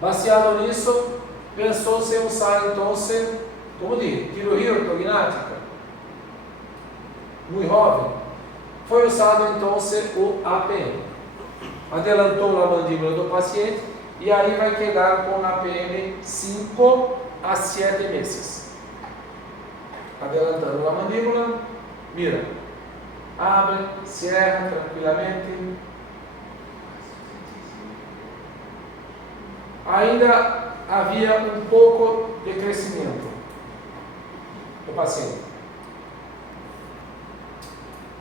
baseado nisso, pensou-se em usar então, como diz, cirurgia ortognática. Muito jovem, foi usado então o APM. Adelantou a mandíbula do paciente e aí vai quedar com APM 5 a 7 meses. Adelantando a mandíbula, mira, abre, cierra tranquilamente. Ainda havia um pouco de crescimento do paciente.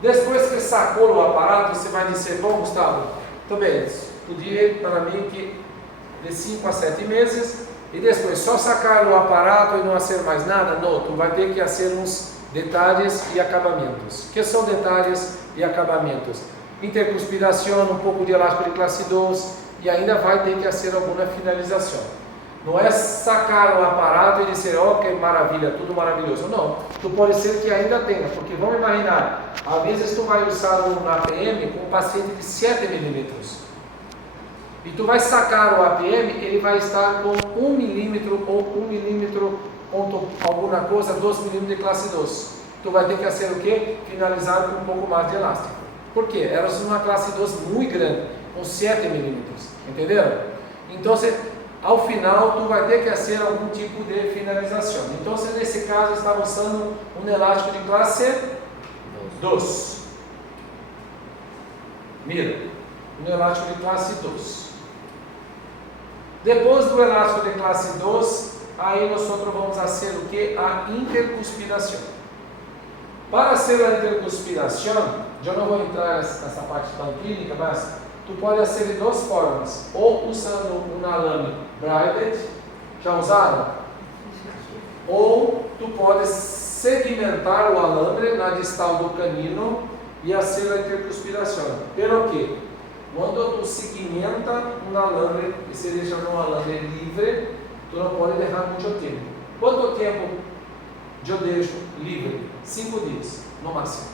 Depois que sacou o aparato, você vai dizer, bom, Gustavo, também, tu diz para mim que de 5 a 7 meses, e depois só sacar o aparato e não fazer mais nada? Não, tu vai ter que fazer uns detalhes e acabamentos. O que são detalhes e acabamentos? Intercuspiração, um pouco de elástico de classe 2, e ainda vai ter que fazer alguma finalização. Não é sacar o aparato e dizer, que maravilha, tudo maravilhoso. Não, tu pode ser que ainda tenha, porque vamos imaginar, às vezes tu vai usar um APM com um paciente de 7 milímetros. E tu vai sacar o APM, ele vai estar com 1 milímetro ou 1 milímetro, alguma coisa, 2 milímetros de classe 2. Tu vai ter que fazer o quê? Finalizar com um pouco mais de elástico. Por quê? Era uma classe 2 muito grande, com 7 milímetros. Entenderam? Então, ao final, tu vai ter que fazer algum tipo de finalização. Então, nesse caso, estava usando um elástico de classe 2. Mira, um elástico de classe 2. Depois do elástico de classe 2, aí nós vamos fazer o que? A intercuspiração. Para fazer a intercuspiração, eu não vou entrar nessa parte tão clínica, mas tu pode fazer de duas formas, ou usando um alame braided, já usaram? Ou tu pode segmentar o alambre na distal do canino e fazer a intercuspiração. Pelo quê? Quando tu segmenta um alambre e se deixa um alambre livre, tu não pode deixar muito tempo. Quanto tempo eu deixo livre? 5 dias, no máximo.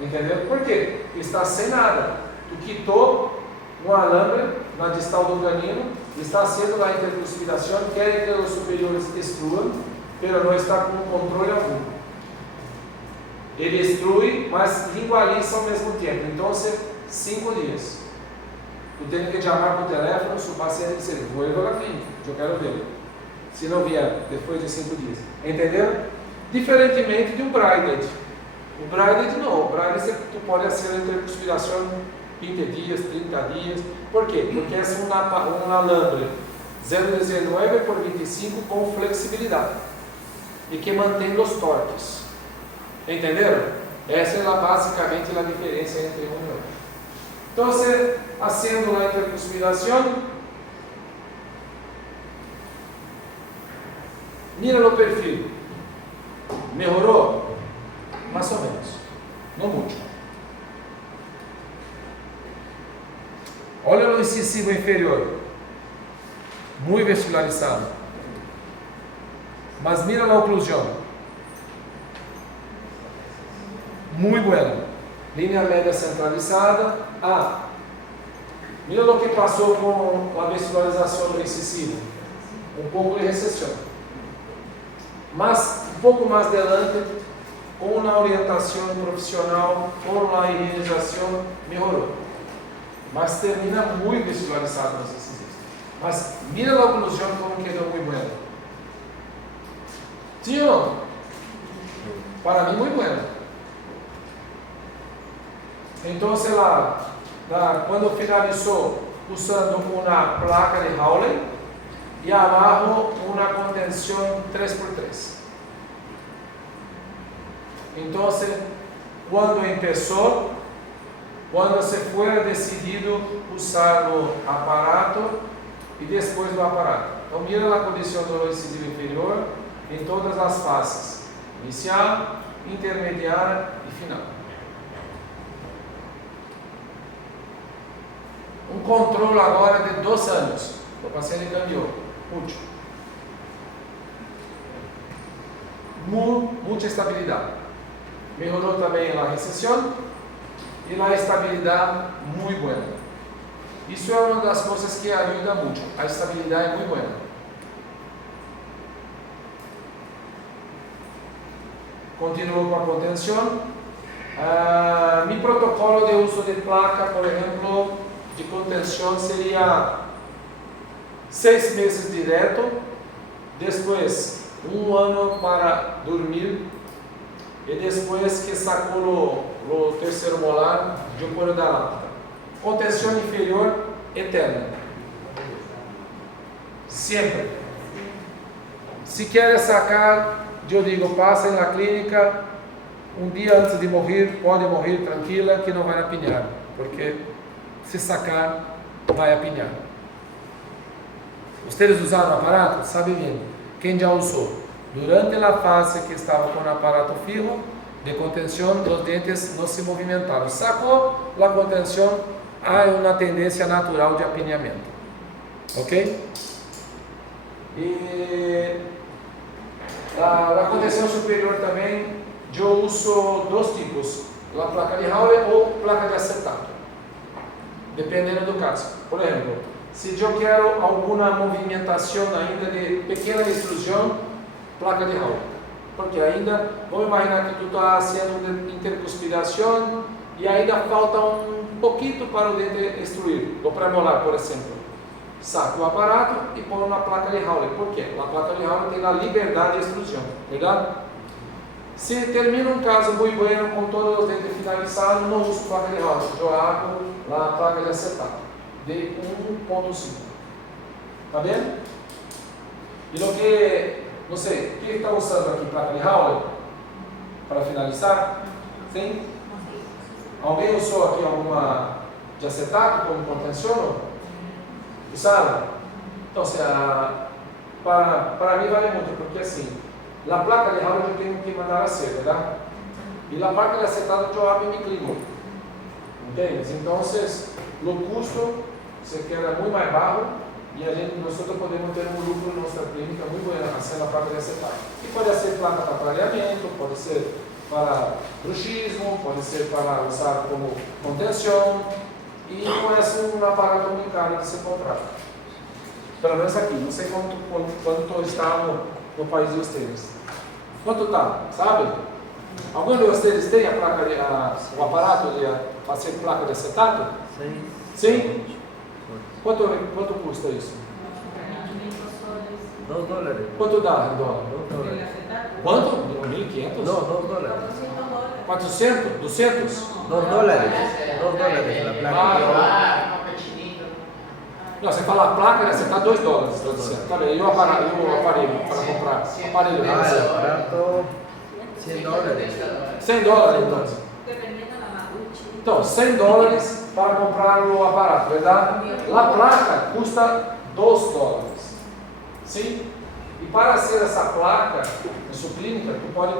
Entendeu? Por quê? Está sem nada. Tu quitou um alambre na distal do canino, está sendo a intercuspiração, quer que os superiores extruam, mas não está com controle algum. Ele extrui, mas lingualiza ao mesmo tempo. Então, 5 dias. Tu tem que chamar por telefone, se o paciente dizer, vou ir à clínica, eu quero ver. Se não vier, depois de 5 dias. Entenderam? Diferentemente de um braided. O braided não. O braided tu pode fazer a intercuspiração 20 dias, 30 dias. Por quê? Porque é um alambre 0,19 por 25 com flexibilidade. E que mantém os torques. Entenderam? Essa é basicamente a diferença entre um e outro. Então, fazendo a intercuspiração, mira no perfil. Melhorou? Mais ou menos. Não muito. Olha no incisivo inferior. muy vestibularizado. Mas mira la oclusión, muy buena, línea media centralizada. Mira lo que pasó con la vestibularización incisiva, un poco de recesión. Mas um pouco mais adelante, com a orientação profissional, com a higienização, melhorou. Mas termina muito visualizado nos exercícios. Mas mira a oclusão como quedou muito buena. Sim ou não? Para mim, muito buena. Então, quando finalizou usando uma placa de Howley e abaixo uma contenção 3x3. Então, quando se foi decidido usar o aparato e depois do aparato. Então, mira a condição do dolor incisivo inferior em todas as fases: inicial, intermediária e final. Um controle agora de 2 anos. O paciente cambiou. Útil. Muita estabilidade. Melhorou também a recessão e a estabilidade muito boa. Isso é uma das coisas que ajuda muito. A estabilidade é muito boa. Continuo com a contenção. Mi protocolo de uso de placa, por exemplo, de contenção seria 6 meses direto, depois 1 ano para dormir e depois que sacou o terceiro molar de um couro da lâmpada. Contenção inferior eterna. Sempre. Se quer sacar, eu digo, passa na clínica, um dia antes de morrer, pode morrer tranquila que não vai apinhar, porque se sacar, vai apinhar. Vocês usaram o aparato? Sabe bem. Quem já usou? Durante a fase que estava com o aparato fijo de contenção, os dentes não se movimentaram. Sacou a contenção, há uma tendência natural de apinhamento. Ok? E a contenção superior também, eu uso 2 tipos: a placa de Howley ou placa de acetato, dependendo do caso. Por exemplo, se eu quero alguma movimentação ainda de pequena extrusão, placa de Howley. Porque ainda, vamos imaginar que tu está fazendo intercuspiração e ainda falta um pouquinho para o dente extruir, ou premolar, por exemplo. Saca o aparato e põe uma placa de Howley. Por quê? A placa de Howley tem a liberdade de extrusão, verdade? Se termina um caso muito bueno com todos os dentes finalizados, não uso placa de Howley, eu hago a placa de acetato de 1.5. Tá vendo? E no que, não sei, o que está usando aqui? Placa de Howley? Para finalizar? Sim? Alguém usou aqui alguma de acetato como contenção? Usaram? Então, para mim vale muito, porque assim, a placa de Howley eu tenho que mandar a ser, verdade? E a placa de acetato eu abro em minha clínica. Entende? Então, o custo se queda muito mais baixo e nós podemos ter um lucro na nossa clínica muito bom sendo a placa de acetato. E pode ser placa para clareamento, pode ser para bruxismo, pode ser para usar como contenção e não é um aparato muito caro de ser comprado. Pelo menos aqui, não sei quanto está no país de vocês. Quanto está? Sabe? Algum de vocês tem o aparato de fazer placa de acetato? Sim. Sim? Quanto custa isso? $2. Quanto dá em dólar? $2. Quanto? 1.500? No, $2. 400? 200? $2. $2 la placa. Não, você fala a placa, você está $2, está dizendo. Tá bem, e o aparelho para comprar? Aparelho, El aparato, $100. $100 então. Então, $100 para comprar o aparato, verdade? A placa custa $2. Sim? E para ser essa placa em sua clínica, tu pode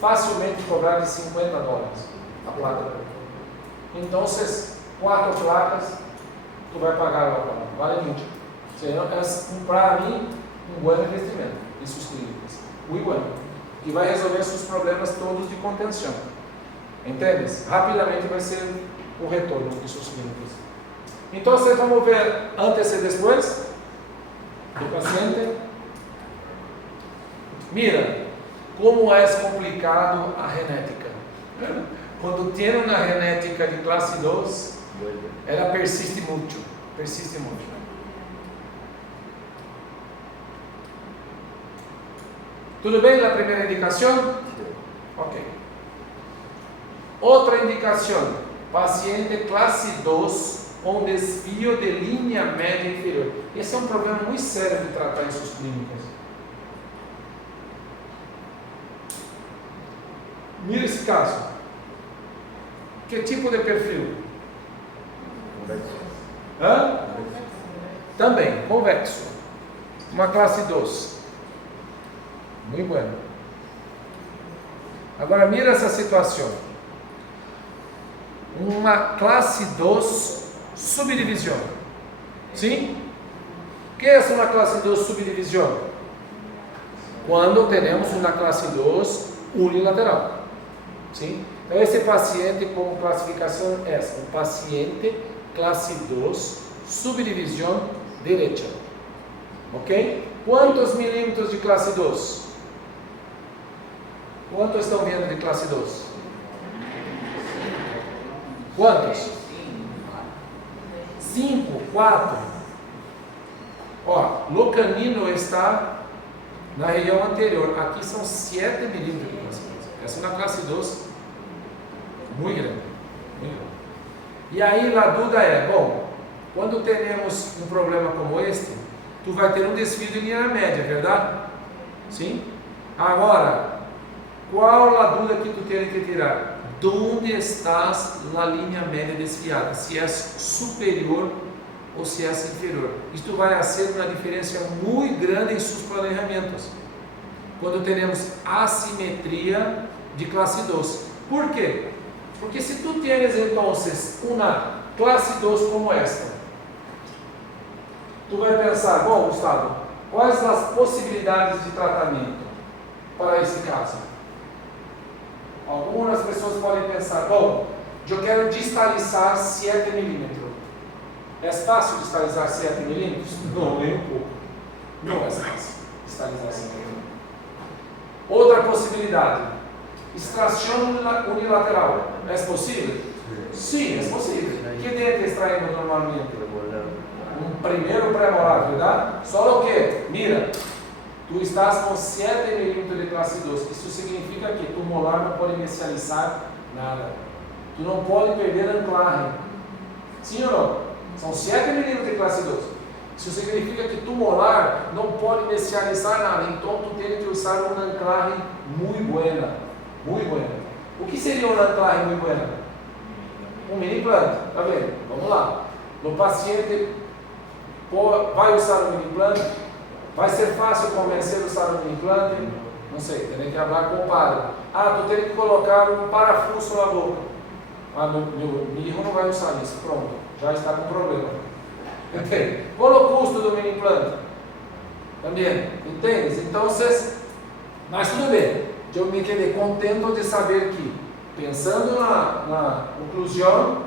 facilmente cobrar de $50 a placa. Então, 4 placas, tu vai pagar o aparato. Vale muito. Para mim, um bom investimento em suas clínicas. Muito bom. Que vai resolver seus problemas todos de contenção. Entendes? Rapidamente vai ser o retorno de suas clínicas. Então, vamos ver antes e depois do paciente. Mira, como é complicado a genética. Quando tem uma genética de classe 2, ela persiste muito. Persiste muito. Tudo bem na primeira indicação? Ok. Outra indicação: paciente classe 2 com desvio de linha média inferior. Esse é um problema muito sério de tratar em suas clínicas. Mira esse caso. Que tipo de perfil? Hã? Também, convexo. Uma classe 2. Muito bom. Agora mira essa situação. Uma classe 2 subdivisão. Sim? O que é uma classe 2 subdivisão? Quando temos uma classe 2 unilateral. Sim? Então esse paciente com classificação é essa, um paciente classe 2 subdivisão direita. Ok? Quantos milímetros de classe 2? Quantos estão vendo de classe 2? Quantos? 5, 4. Ó, no canino está na região anterior. Aqui são 7 milímetros de classe 2. Essa é uma classe 2 muito grande. Muito grande. E aí a dúvida é, bom, quando temos um problema como este, tu vai ter um desvio de linha média, verdade? Sim? Agora, qual a dúvida que tu tem que tirar? Onde estás na linha média desviada? Se é superior ou se é inferior? Isto vai ser uma diferença muito grande em seus planejamentos. Quando teremos assimetria de classe 2. Por quê? Porque se tu tens então uma classe 2 como esta, tu vai pensar, bom, Gustavo, quais as possibilidades de tratamento para esse caso? Algumas pessoas podem pensar, bom, eu quero distalizar 7 milímetros. É fácil distalizar 7 milímetros? Não, nem um pouco. Não é fácil distalizar 7 milímetros. Outra possibilidade, extração unilateral. É possível? Sim, é possível. Que dente extraímos normalmente? Um primeiro pré-molar, verdade? Só o que? Mira, tu estás com 7 milímetros de classe 2. Isso significa que tu molar não pode inicializar nada. Tu não pode perder anclagem. Sim ou não? São 7 milímetros de classe 2. Isso significa que tu molar não pode inicializar nada. Então tu tem que usar uma anclagem muito buena. Muito buena. O que seria uma anclagem muito buena? Um mini implante. Tá vendo? Vamos lá. No paciente vai usar um mini implante. Vai ser fácil convencer a usar um mini implante? Não sei, tem que falar com o padre. Ah, tu tem que colocar um parafuso na boca. Ah, meu hijo não vai usar isso. Pronto, já está com problema. Entende? Qual é o custo do mini implante? Também, entende? Então, mas tudo bem. Eu me quedei contente de saber que, pensando na conclusão,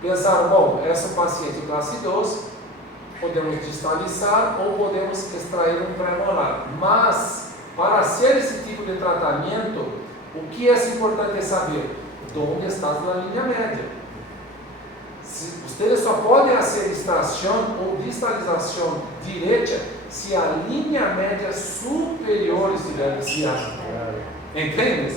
pensaram, bom, essa paciente classe 2, podemos distalizar ou podemos extrair um pré-molar. Mas, para ser esse tipo de tratamento, o que é importante saber? Onde estás na linha média. Vocês só podem fazer extração ou distalização direita se a linha média superior estiver desviada. Entende?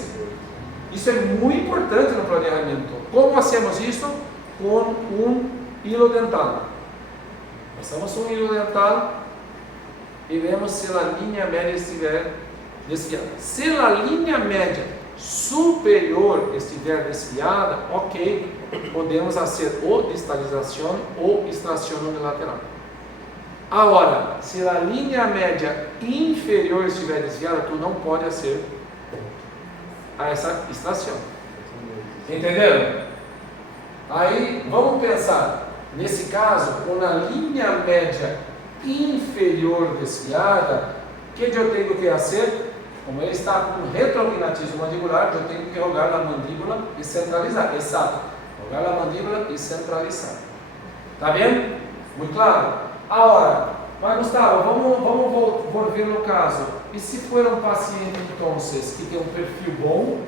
Isso é muito importante no planejamento. Como fazemos isso? Com um hilo dental. Passamos um hilo dental e vemos se a linha média estiver desviada. Se a linha média superior estiver desviada, ok, podemos fazer ou distalização ou extração unilateral. Agora, se a linha média inferior estiver desviada, tu não pode fazer essa extração. Entenderam? Aí, vamos pensar, nesse caso, com a linha média inferior desviada, o que eu tenho que fazer? Como ele está com retrognatismo mandibular, eu tenho que jogar a mandíbula e centralizar. Exato. Jogar a mandíbula e centralizar. Tá vendo? Muito claro? Agora, mas Gustavo, vamos volver no caso. E se for um paciente, então, que tem um perfil bom,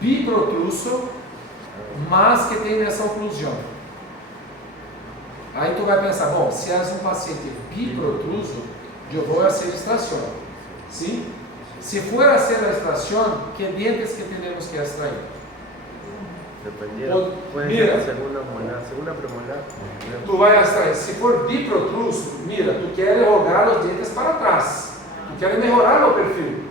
biprotruso, mas que tem essa oclusão? Aí tu vai pensar, bom, se és um paciente biprotruso, eu vou fazer extração. Sim? Se for a ser a extração, que dientes que temos que extrair? Dependiendo. Puede Mira. ser segunda molar, segunda premolar. Tu vai extrair. Se for biprotruso, mira, tu queres jogar os dentes para trás. Tu queres melhorar o perfil.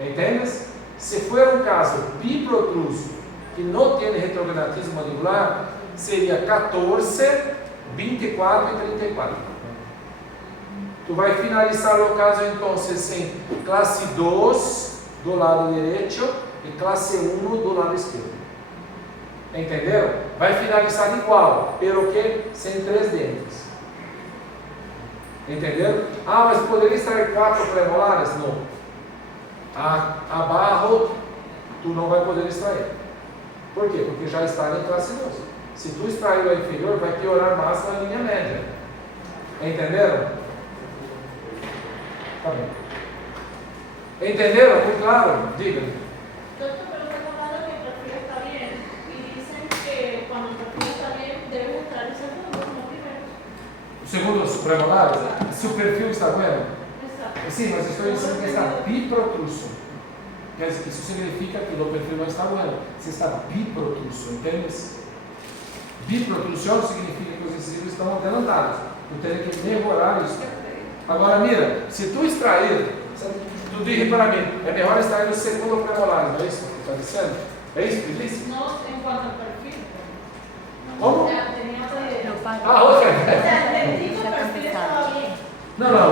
Entendes? Se for um caso biprotruso, que não tem retrognatismo mandibular, seria 14, 24 e 34. Tu vai finalizar o caso então em classe 2 do lado direito e classe 1 do lado esquerdo. Entenderam? Vai finalizar igual, pelo que? Sem 3 dentes. Entenderam? Ah, mas poderia extrair 4 premolares? Não. Abaixo, tu não vai poder extrair. Por quê? Porque já está em classe 2. Se tu extrair o inferior, vai piorar mais na linha média. Entenderam? Tá bem. Entenderam? Foi claro? Diga-me. Doctor, pero me contaron que el perfil está bien y dicen que cuando el perfil está bien debe entrar el segundo como primero. O segundo, os premolares? Se o perfil está bueno? Exacto. Sim, mas estou dizendo que está biprotruso. Quer dizer, isso significa que o perfil não está bueno. Se está biprotruso, entendes? Biprotrusão significa que os incisivos estão adelantados. Tu tem que melhorar isso. Agora, mira, se tu extrair, tu diz para mim, é melhor extrair o segundo premolar, não é isso que tu está dizendo? É isso que diz? No en cuanto al perfil. ¿Cómo? O sea, tenía otra idea. Não, pai. Ah, outra. O sea, entendí que el perfil estaba bien. Não, não.